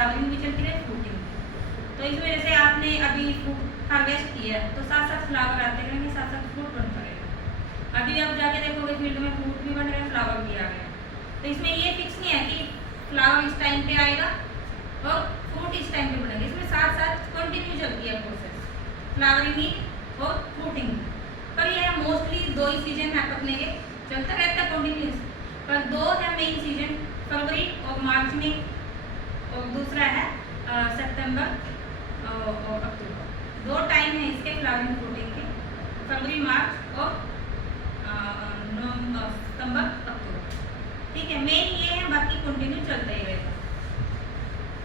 Flowering भी चलती रहे, फ्रूटिंग। तो इस वजह से आपने अभी फ्रूट हार्वेस्ट किया है तो साथ साथ फ्लावर आते रहेंगे, साथ साथ फ्रूट बनता रहेगा। अभी आप जाके देखोगे फील्ड में फ्रूट भी बन रहे हैं, फ्लावर भी आ गए। तो इसमें ये फिक्स नहीं है कि फ्लावर इस टाइम पे आएगा और फ्रूट इस टाइम पे बनेगा। इसमें साथ साथ कंटिन्यू चलती है प्रोसेस, फ्लावरिंग और फ्रूटिंग। पर यह मोस्टली 2 ही सीजन है अपने के, चलता रहता है कंटिन्यूस। पर 2 है मेन सीजन, फरवरी और मार्च में, और दूसरा है सितंबर और अक्टूबर। 2 टाइम है इसके फ्लावरिंग फ्रूटिंग के, फरवरी मार्च और सितंबर अक्टूबर। ठीक है, मेन ये है, बाकी कंटिन्यू चलता ही रहेगा।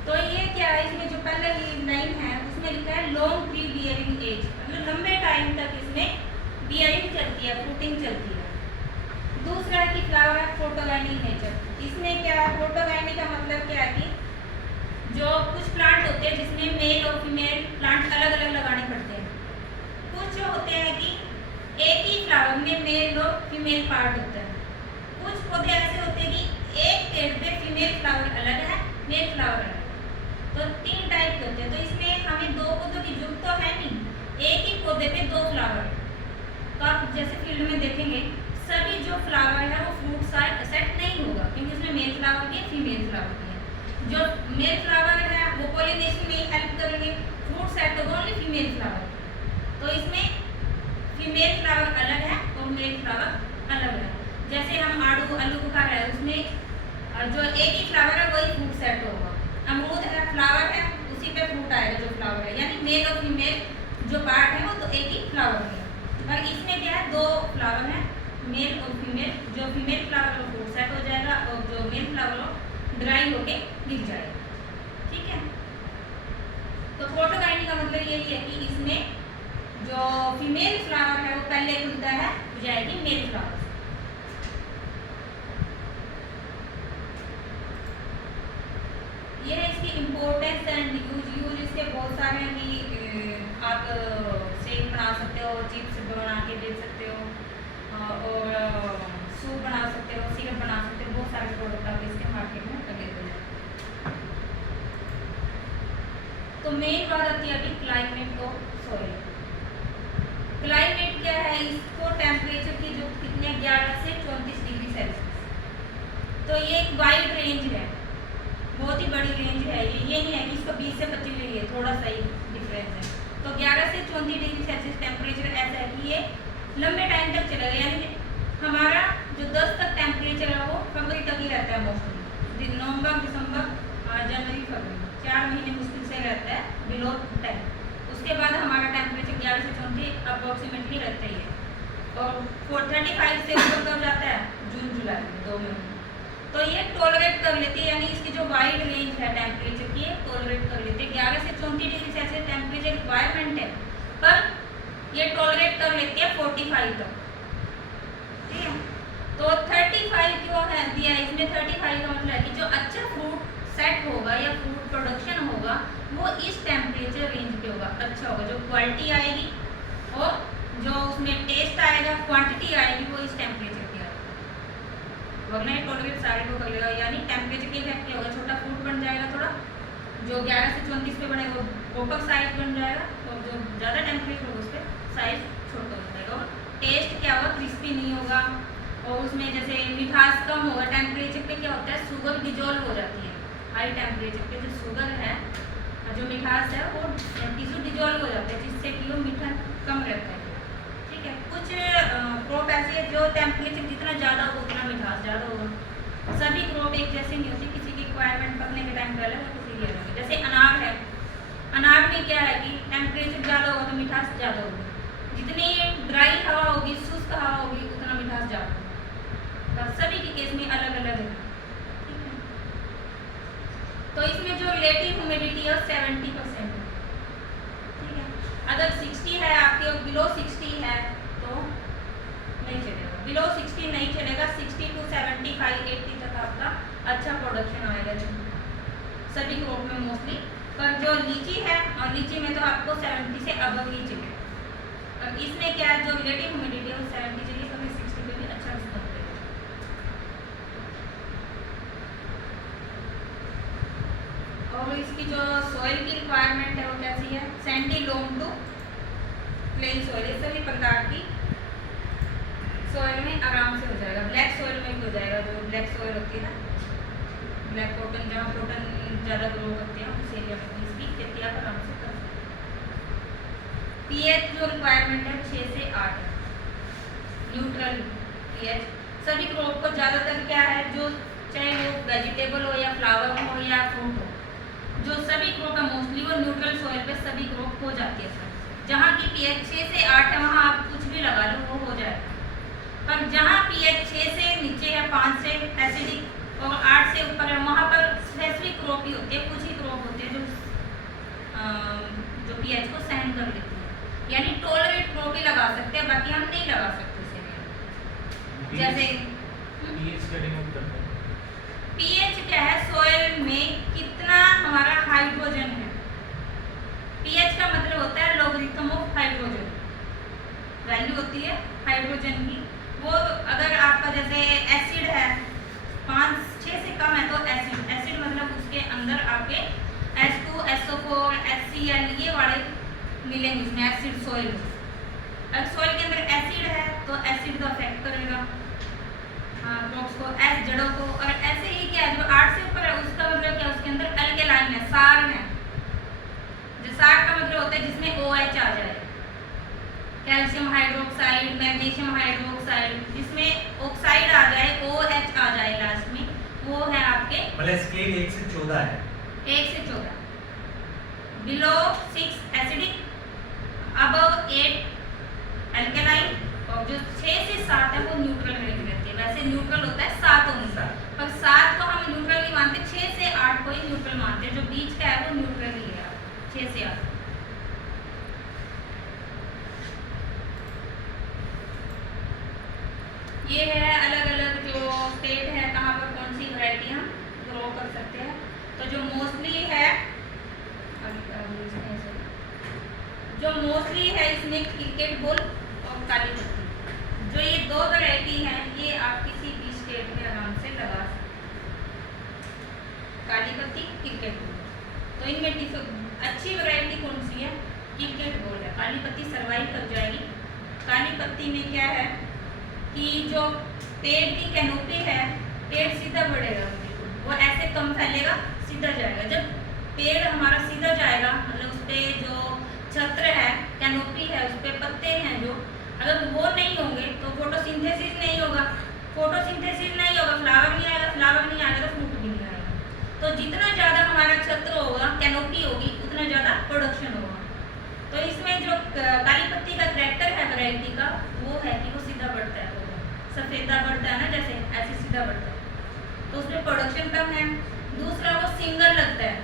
तो ये क्या है, इसमें जो पहला लाइन है उसमें लिखा है लॉन्ग ट्री बियरिंग एज, मतलब लंबे टाइम तक इसमें बियरिंग चलती है, फ्रूटिंग चलती है। दूसरा है कि फ्लावर है फोटोगाइनिक नेचर। इसमें क्या है, फोटोगाइनिक का मतलब क्या है कि जो कुछ प्लांट होते हैं जिसमें मेल और फीमेल प्लांट अलग अलग लगाने पड़ते हैं। कुछ होते हैं कि एक ही फ्लावर में मेल और फीमेल पार्ट होता है। कुछ पौधे ऐसे होते हैं कि एक पेड़ पे फीमेल फ्लावर अलग है, मेल फ्लावर अलग है। तो 3 टाइप के होते हैं। तो इसमें हमें 2 पौधों की जरूरत तो है नहीं, एक ही पौधे पे 2 फ्लावर है। तो आप जैसे फील्ड में देखेंगे सभी जो फ्लावर है वो फ्रूट सेट नहीं होगा, क्योंकि उसमें मेल फ्लावर भी है, फीमेल फ्लावर भी है। जो मेल फ्लावर है वो पॉलिनेशन में हेल्प करेंगे, फ्रूट सेट होगा ओनली फीमेल फ्लावर। तो इसमें फीमेल फ्लावर अलग है और मेल फ्लावर अलग है। जैसे हम आलू बुखारा है, उसमें जो एक ही फ्लावर है वही फ्रूट सेट होगा। अमरूद है, फ्लावर है, उसी पे फ्रूट आएगा जो फ्लावर है, यानी मेल और फीमेल जो पार्ट है वो तो एक ही फ्लावर है। पर इसमें क्या है, 2 फ्लावर है, मेल और फीमेल। जो फीमेल फ्लावर वो फ्रूट सेट हो जाएगा और जो मेल फ्लावर वो ड्राई होके गिर जाएगा। ठीक है, तो फोटोगाइनिक का मतलब यही है कि इसमें जो फीमेल फ्लावर है वो पहले खुलता है, हो जाएगी मेल फ्लावर। ये है इसकी इम्पोर्टेंस एंड यूज इसके बहुत सारे हैं कि आप शेक बना सकते हो, चिप्स बना के दे सकते हो और सूप बना सकते हो, सिरप बना सकते हो, बहुत सारे प्रोडक्ट आप इसके मार्केट में अवेलेबल है। तो मेन बात आती है अभी क्लाइमेट और सॉइल। क्लाइमेट क्या है, इसको टेम्परेचर की जो कितने 11 से 34 डिग्री सेल्सियस। तो ये एक वाइड रेंज है, बहुत ही बड़ी रेंज है। ये नहीं है कि इसको 20 से 25 डिग्री है, थोड़ा सा ही डिफरेंस है। तो 11 से 34 डिग्री सेल्सियस टेम्परेचर ऐसा है कि ये लंबे टाइम तक चलेगा, यानी हमारा जो 10 तक टेम्परेचर है वो फरवरी तक ही रहता है मोस्टली। नवंबर, दिसंबर, जनवरी, फरवरी 4 महीने मुश्किल से रहता है बिलो 10। उसके बाद हमारा टेम्परेचर 11 से 34 अप्रोक्सीमेटली रहता ही है। और 35 से ऊपर कब जाता है, जून जुलाई 2 महीने। तो ये टॉलरेट कर लेती है, यानी इसकी जो वाइड रेंज है टेम्परेचर की टॉलरेट कर लेती है। 11 से 34 डिग्री सेल्सियस टेम्परेचर रिक्वायरमेंट है, पर ये टॉलरेट कर लेती है 45 तक। ठीक है, तो 35 क्यों है दिया है इसमें? 35 का मतलब है कि जो अच्छा फ्रूट सेट होगा या फ्रूट प्रोडक्शन होगा वो इस टेम्परेचर रेंज पे होगा, अच्छा होगा। जो क्वालिटी आएगी और जो उसमें टेस्ट आएगा, क्वांटिटी आएगी, वो इस टेम्परेचर की आएगी। वरना ये टॉलरेट सारे को कर लेगा, यानी टेम्परेचर के इफेक्ट क्या होगा, छोटा फ्रूट बन जाएगा थोड़ा, जो 11 से 34 पे बनेगा वो कॉपर साइज बन जाएगा, और जो ज़्यादा टेम्परेचर होगा उस पर साइज छोटा हो जाएगा। और टेस्ट क्या होगा, क्रिस्पी नहीं होगा, और उसमें जैसे मिठास कम होगा। टेम्परेचर पे क्या होता है, शुगर डिजोल्व हो जाती है। हाई टेम्परेचर पे जो शुगर है, जो मिठास है वो टिश्यू डिजोल्व हो जाता है, जिससे कि वो मीठा कम रहता है। ठीक है, कुछ क्रॉप ऐसे है जो टेम्परेचर जितना ज़्यादा होगा उतना मिठास ज़्यादा होगा। सभी क्रॉप एक जैसे नहीं होती, किसी की रिक्वायरमेंट पकने के टाइम पे अलग है, किसी की अलग है। जैसे अनार है, अनार में क्या है कि टेम्परेचर ज़्यादा होगा तो मिठास ज़्यादा होगी। जितनी ड्राई हवा होगी, शुष्क हवा होगी, उतना मिठास ज़्यादा होगा। पर सभी के केस में अलग अलग है। तो इसमें जो रिलेटिव ह्यूमिडिटी है 70% है। ठीक है, अगर 60 है आपके और बिलो 60 है तो नहीं चलेगा, बिलो 60 नहीं चलेगा। 60 to 75, 80 तक आपका अच्छा प्रोडक्शन आएगा सभी क्रॉप में मोस्टली। पर जो लीची है, और लीची में तो आपको 70 से अबव ही चाहिए। और इसमें क्या है, जो रिलेटिव ह्यूमिडिटी है वो 70 चाहिए, तो 60 पे भी अच्छा रिस्पॉन्स देगा। और इसकी जो सॉइल की रिक्वायरमेंट है वो कैसी है, sandy loam to plain soil, इस सभी प्रकार की सॉइल में आराम से हो जाएगा। ब्लैक सॉइल में भी हो जाएगा, जो ब्लैक सॉइल होती है ना, ब्लैक कॉटन, जहाँ कॉटन ज़्यादा ग्रो करते हैं उस एरिया में इसकी खेती आप आराम से कर सकते हैं। पीएच जो रिक्वायरमेंट है 6 से 8 है, न्यूट्रल पीएच। सभी क्रॉप को ज़्यादातर क्या है, जो चाहे वो वेजिटेबल हो या फ्लावर हो या फ्रूट हो, जो सभी क्रॉप है मोस्टली वो न्यूट्रल सॉइल पे सभी क्रॉप हो जाती है सर। जहाँ की पीएच 6 से 8 है वहाँ आप कुछ भी लगा लो वो हो जाएगा, पर जहाँ पीएच 6 से नीचे है, 5 से एसिडिक और 8 से ऊपर है, वहाँ पर स्पेसिफिक क्रॉप ही होती है, कुछ ही क्रॉप होते हैं जो पीएच को सहन कर लेती है, यानी टॉलरेट क्रॉप ही लगा सकते हैं, बाकी हम नहीं लगा सकते उसे। जैसे पीएच क्या है, सॉइल में कितना हमारा हाइड्रोजन है। पीएच का मतलब होता है लॉगरिथम ऑफ हाइड्रोजन, वैल्यू होती है हाइड्रोजन की। वो अगर आपका जैसे एसिड है 5-6 से कम है तो एसिड, एसिड मतलब उसके अंदर आपके H2, SO4, HCl ये वाले मिलेंगे इसमें एसिड सॉइल। अगर सॉइल के अंदर एसिड है तो एसिड का इफेक्ट करेगा क्रॉप्स को, जड़ों को। और ऐसे ही क्या जो 8 से ऊपर है उसका मतलब क्या, उसके अंदर अल्केलाइन है, सार है। जो सार का मतलब होता है जिसमें OH आ जाए, कैल्शियम हाइड्रोक्साइड, मैग्नीशियम हाइड्रोक्साइड, जिसमें ऑक्साइड आ जाए, OH आ जाए लास्ट में, वो है आपके मतलब स्केल 1 से 14 है, 1 से 14, बिलो 6 एसिडिक, अबव 8 अल्कलाइन, और जो 6 से 7 है वो न्यूट्रल रेंज रहती है। वैसे न्यूट्रल होता है 7 अनुसार, पर 7 को हम न्यूट्रल नहीं मानते, 6 से 8 को ही न्यूट्रल मानते हैं। जो बीच का है वो न्यूट्रल ही है 6 से 8। ये है अलग अलग जो स्टेट है कहाँ पर कौन सी वैरायटी हम ग्रो कर सकते हैं। तो जो मोस्टली है इसमें क्रिकेट बॉल और काली पत्ती, जो ये 2 वैरायटी हैं ये आप किसी भी स्टेट में आराम से लगा सकते हैं, काली पत्ती, क्रिकेट बॉल। तो इनमें अच्छी वैरायटी कौन सी है, क्रिकेट बॉल है। काली पत्ती सर्वाइव कर जाएगी। काली पत्ती में क्या है कि जो पेड़ की कैनोपी है, पेड़ सीधा बढ़ेगा, वो ऐसे कम फैलेगा, सीधा जाएगा। जब पेड़ हमारा सीधा जाएगा मतलब उस पर जो छत्र है, कैनोपी है, उस पर पत्ते हैं जो, अगर वो नहीं होंगे तो फोटोसिंथेसिस नहीं होगा, फोटोसिंथेसिस नहीं होगा, फ्लावर नहीं आएगा, फ्लावर नहीं आएगा तो फ्रूट भी नहीं आएगा। तो जितना ज़्यादा हमारा छत्र होगा, कैनोपी होगी, उतना ज़्यादा प्रोडक्शन होगा। तो इसमें जो काली पत्ती का करैक्टर है वैरायटी का, वो है कि वो सीधा बढ़ता है, सफ़ेदा बढ़ता है ना, जैसे ऐसे सीधा बढ़ता है, तो उसमें प्रोडक्शन कम है। दूसरा वो सिंगल लगता है,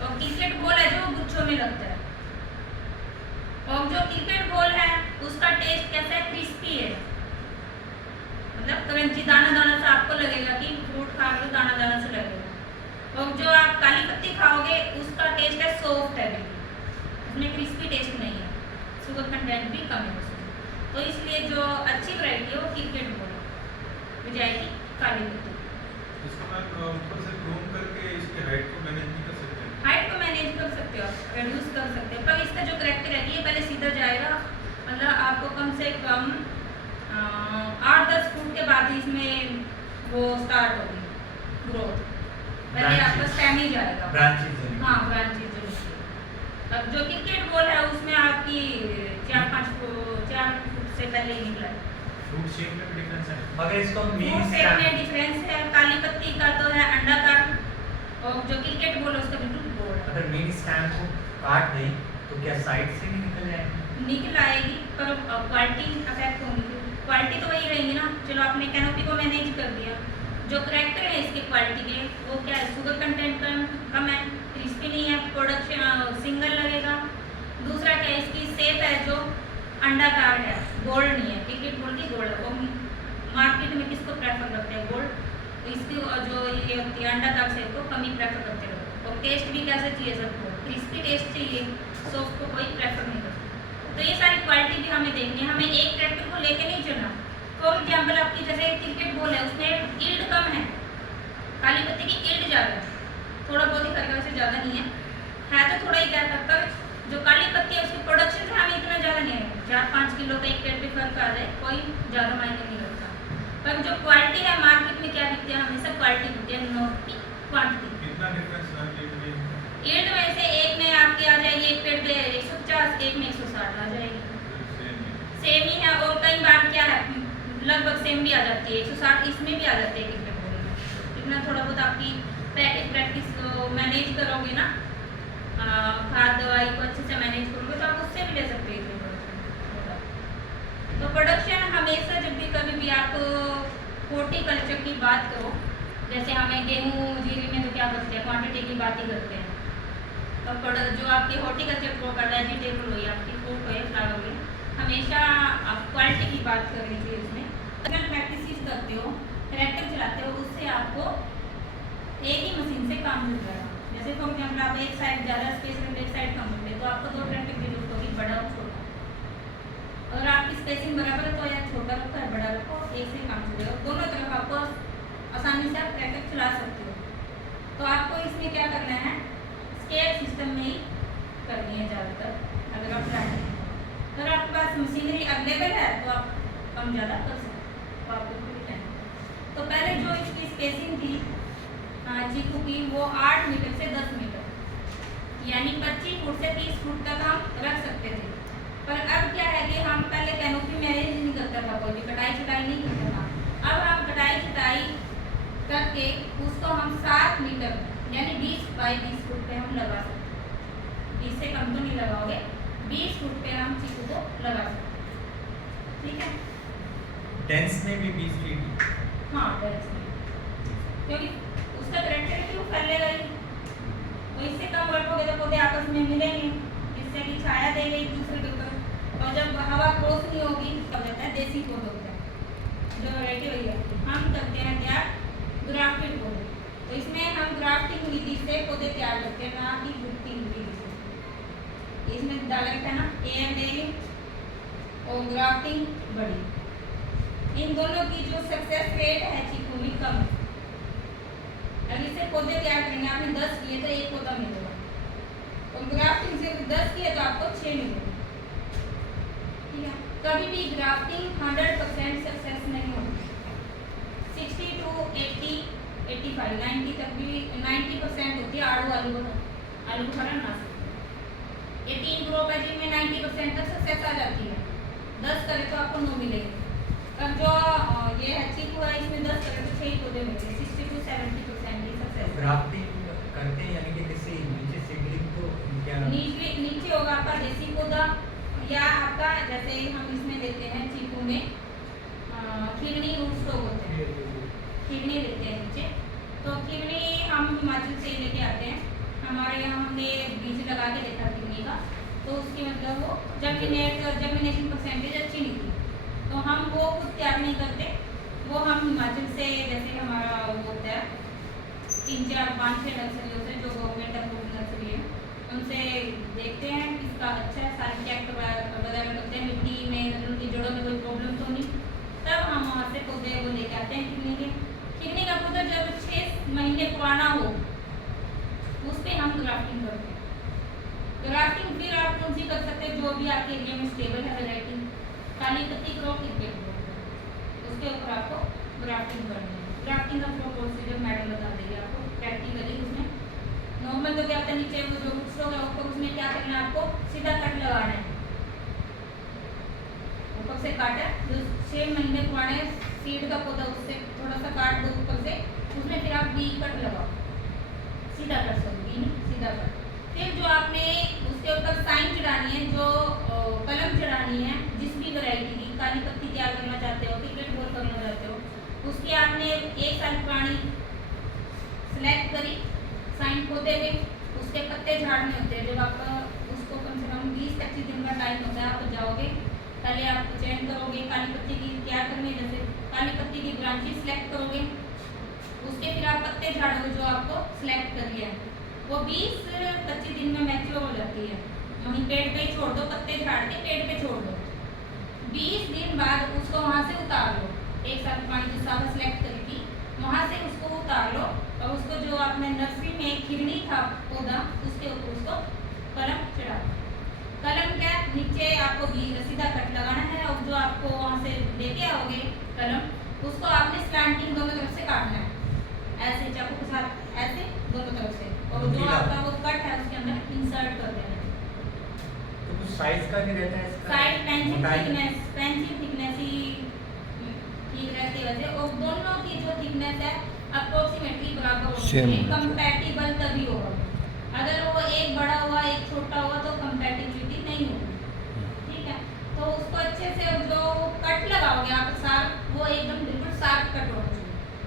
और क्रिकेट बॉल है जो गुच्छों में लगता है। और जो क्रिकेट बॉल है उसका टेस्ट कैसा है, क्रिस्पी है, मतलब क्रंची, दाना दाना सा आपको लगेगा कि फ्रूट खा रहे हो, दाना दाना से लगेगा। और जो आप काली पत्ती खाओगे उसका टेस्ट है सॉफ्ट है, उसमें क्रिस्पी टेस्ट नहीं है, शुगर कंटेंट भी कम है उसमें। तो इसलिए जो अच्छी वैरायटी है वो क्रिकेट बॉल हो जाएगी काली पत्ती। इसको ऊपर से ग्रूम करके इसकी हाइट को मैनेज नहीं कर सकते? हाइट को मैनेज कर सकते हो, रिड्यूस कर सकते हो, पर इसका जो करैक्टर है ये पहले सीधा जाएगा, मतलब आपको कम से कम 8-10 फुट के बाद ही इसमें वो स्टार्ट होगी ग्रोथ, पहले आपका स्टेम ही जाएगा, ब्रांचेस। हाँ ब्रांचेज जो होती है। अब जो क्रिकेट बॉल है उसमें आपकी 4-5 फुट से पहले ही निकला है। फ्रूट शेप में भी डिफरेंस है, मगर इसको फ्रूट शेप में डिफरेंस है। काली पत्ती का तो है अंडाकार, और जो क्रिकेट बॉल है उसका बिल्कुल गोल है। अगर मेन स्टैम को काट दें तो क्या साइड से भी निकल जाएगी? निकल आएगी, पर क्वालिटी अफेक्ट होगी, क्वालिटी तो वही रहेगी ना। चलो आपने कैनोपी को मैनेज कर दिया, जो करैक्टर है इसकी क्वालिटी के वो क्या है, शुगर कंटेंट कम है, क्रिस्पी नहीं है, प्रोडक्शन सिंगल लगेगा। दूसरा क्या है, इसकी शेप है जो अंडाकार है, गोल्ड नहीं है, क्रिकेट बॉल की गोल्ड है। वो मार्केट में किसको प्रेफर करते हैं, गोल्ड, इसकी जो ये होती है अंडाकार शेप को कम ही प्रेफर करते हैं। और टेस्ट भी कैसे चाहिए सबको, क्रिस्पी टेस्ट चाहिए, सॉफ्ट को कोई प्रेफर नहीं करता। तो ये सारी क्वालिटी भी हमें देखनी है, हमें एक ट्रैक्टर को लेके नहीं चलना। फॉर एग्जाम्पल आपकी जैसे क्रिकेट बॉल है उसमें ईल्ड कम है, काली पत्ती की ईल्ड ज़्यादा है, थोड़ा बहुत ही फर्क है, वैसे ज़्यादा नहीं है तो थोड़ा ही गैप है, पर जो काली पत्ती है उसकी प्रोडक्शन से हमें इतना ज़्यादा नहीं है, 4-5 किलो का एक पेड़ पे फर्क आ जाए, कोई ज़्यादा मायने नहीं रखता। पर जो क्वालिटी है मार्केट में क्या दिखती है, हमेशा क्वालिटी दिखती है, नॉट की क्वांटिटी। कितना डिफरेंस है रेट में? यील्ड में से एक में आपकी आ जाएगी एक पेड़ पे 150, एक में 160 आ जाएगी, सेम ही है। और कई बार क्या है लगभग सेम भी आ जाती है, 160 इसमें भी आ जाती है कितने बोरे में। इतना थोड़ा बहुत आपकी प्रैक्टिस मैनेज करोगे ना, खाद दवाई को अच्छे से मैनेज करोगे तो आप उससे भी ले सकते हो प्रोडक्शन। तो प्रोडक्शन हमेशा जब भी कभी भी आप हॉर्टिकल्चर की बात करो, जैसे हमें गेहूँ जीरी में तो क्या करते हैं, क्वांटिटी की बात ही करते हैं। तो प्रोडक्ट जो आपकी हॉर्टिकल्चर ग्रो कर रहा है, वेजिटेबल हो या आपकी फ्रूट हो या फ्लावर हो, हमेशा आप क्वालिटी की बात करनी चाहिए उसमें। अगर प्रैक्टिस करते हो, ट्रैक्टर चलाते हो, उससे आपको एक ही मशीन से काम मिल रहा है। जैसे फॉर एग्जाम्पल आप एक साइड ज़्यादा स्पेस में एक साइड कम होते तो आपको 2 ट्रैक्टर की जरूरत होगी, बड़ा और छोटा। अगर आपकी स्पेसिंग बराबर है तो या छोटा रखो या बड़ा रखो, एक से काम चलेगा, दोनों तरफ आपको आसानी से आप ट्रैक्टर चला सकते हो। तो आपको इसमें क्या करना है, स्केल सिस्टम में ही करनी है ज़्यादातर। अगर आप चाहते हैं अगर आपके पास मशीनरी अवेलेबल है तो आप कम ज़्यादा कर सकते हो, तो आपको कोई टाइम। तो पहले जो इसकी स्पेसिंग थी चीकू की, वो 8 मीटर से 10 मीटर, यानी 25 फुट से 30 फुट तक हम रख सकते थे। पर अब क्या है कि हम पहले कैनोपी मैनेज नहीं करता था, कोई भी कटाई छटाई नहीं करता था। अब हम कटाई छटाई करके उसको हम 7 मीटर यानी 20 बाई 20 फुट पे हम लगा सकते हैं। 20 से कम तो नहीं लगाओगे, 20 फुट पे हम चीकू को लगा सकते हैं, ठीक है। डेंस में भी 20 फीट? हाँ डेंस में, क्योंकि उसका ट्रैक्टर क्यों फैलेगा ही, तो इससे कम रखोगे तो पौधे आपस में मिलेंगे, जिससे कि छाया देगा एक दूसरे के ऊपर। और जब हवा क्रॉस नहीं होगी तब रहता है देसी पौधे होता है जो वैरायटी वही है। हम करते हैं तैयार ग्राफ्टेड पौधे, तो इसमें हम ग्राफ्टिंग विधि से पौधे तैयार करते हैं, ना कि ग्रुपिंग विधि से। इसमें डाला रहता है ना AMA और ग्राफ्टिंग बड़ी, इन दोनों की जो सक्सेस रेट है चीकू में कम है। अगर इससे पौधे तैयार करेंगे, आपने 10 किए तो 1 पौधा मिलेगा, और ग्राफ्टिंग से 10 किए तो आपको 6 मिलेगा, ठीक है। कभी भी ग्राफ्टिंग 100% सक्सेस नहीं होती, 60 to 80, 85, 90 तक भी 90% होती है। आलू बुखारा ना सकते, ये 3 ग्रो है जिनमें 90% तक सक्सेस आ जाती है। 10 करे तो आपको 9 मिलेगी। अब जो ये है चीकू है, इसमें 10 करे तो 6 पौधे मिलेंगे, 60 to 70% की सक्सेस। ग्राफ्टिंग करते हैं यानी कि किसी नीचे सीडलिंग को क्या? नीचे होगा आपका देसी पौधा, या आपका जैसे हम इसमें देते हैं चीकू में खिगनी रूट स्टॉक होते हैं, खिगनी देते हैं नीचे। तो खिगनी हम हिमाचल से लेके आते हैं, हमारे यहाँ हमने बीज लगा के देखा खिगनी का, तो उसकी मतलब वो जर्मिनेशन परसेंटेज अच्छी नहीं थी, तो हम वो खुद तैयार नहीं करते, वो हम हिमाचल से, जैसे हमारा वो होता है 3-4-5-6 नर्सरियों से जो गवर्नमेंट अप्रूव्ड नर्सरी है, उनसे देखते हैं किसका अच्छा है, सारे चेक वगैरह करते हैं मिट्टी में, उनकी जड़ों में कोई प्रॉब्लम तो नहीं, तब हम वहाँ से पौधे वो लेके आते हैं खिगनी के। खिगनी का पौधा जब 6 महीने पुराना हो उस पर हम ग्राफ्टिंग करते हैं। ग्राफ्टिंग फिर आप कौन सी कर सकते हैं, जो भी आपके एरिया में स्टेबल है वैरायटी, काली पत्ती ग्रो क्रिकेट उसके ऊपर आपको ग्राफ्टिंग करनी है। ग्राफ्टिंग का पूरा प्रोसीजर मैडम बता देगी आपको प्रैक्टिकली। उसमें नॉर्मल तो क्या होता है, नीचे वो जो रूट्स होगा ऊपर, उसमें क्या करना है, आपको सीधा कट लगाना है, ऊपर से काटा जो 6 महीने पुराने सीड का पौधा, उससे थोड़ा सा काट दो ऊपर से, उसमें फिर आप वी कट लगाओ, सीधा कट सकते हैं, सीधा कट। फिर जो आपने उसके ऊपर साइन चढ़ानी है, जो कलम चढ़ानी है, जिस भी वैरायटी की काली पत्ती तैयार करना चाहते हो, क्रिकेट बॉल करना चाहते हो, उसकी आपने 1 साल पुरानी सिलेक्ट करी, साइन खोदे हुए, उसके पत्ते झाड़ने होते हैं। जब आप उसको कम से कम 20-25 दिन का टाइम होता है, आप जाओगे, पहले आप चयन करोगे काली पत्ती की तैयार करने, जैसे काली पत्ती की ब्रांचेस सिलेक्ट करोगे, उसके फिर आप पत्ते झाड़ोगे जो आपको सिलेक्ट कर लिया, वो 20-25 दिन में मैच्योर हो जाती है, वहीं पेड़ पे छोड़ दो, पत्ते झाड़ के पेड़ पे छोड़ दो, 20 दिन बाद उसको वहाँ से उतार लो, 1 साल पुरानी जो सावा सिलेक्ट करी थी वहाँ से उसको उतार लो, और उसको जो आपने नर्सरी में खिगनी पौधा उसके ऊपर उसको कलम चढ़ा। कलम क्या नीचे आपको भी सीधा कट लगाना है और जो आपको वहाँ से लेके आओगे कलम उसको आपने स्लैंटिंग दोनों तरफ से काटना है, ऐसे चाकू के साथ ऐसे दोनों तरफ से, और जो आपका वो कट है उसके अंदर इंसर्ट कर देना है। तो कुछ साइज का भी रहता है इसका? साइड मोटाई? पेंसिल थिकनेस ही ठीक रहती है वैसे, और दोनों की जो थिकनेस है अप्रोक्सीमेटली बराबर होनी Same चाहिए, होना चाहिए। कंपैटिबल तभी होगा। अगर वो एक बड़ा हुआ एक छोटा हुआ तो कंपैटिबिलिटी नहीं होगी, ठीक है। तो उसको अच्छे से जो कट लगाओगे आप शार्प, वो एकदम बिल्कुल शार्प कट होना चाहिए।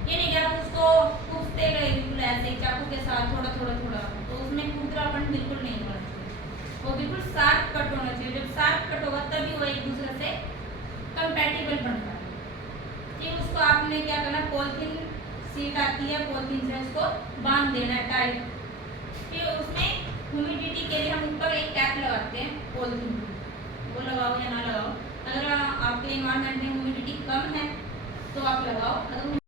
ये नहीं कि आप उसको कूदते गए बिल्कुल ऐसे चाकू के साथ थोड़ा थोड़ा थोड़ा, तो उसमें खुरदरापन बिल्कुल नहीं होना चाहिए, वो बिल्कुल शार्प कट होना चाहिए। जब शार्प कट होगा तभी वो एक दूसरे से कंपैटिबल बनता है। फिर उसको आपने क्या करना, पॉलिथीन सीट आती है, पॉलिथीन से उसको बांध देना है टाइट। फिर उसमें ह्यूमिडिटी के लिए हम ऊपर एक कैप लगाते हैं पॉलिथीन, वो लगाओ या ना लगाओ। अगर आपके इन्वायरमेंट में ह्यूमिडिटी कम है तो आप लगाओ, अगर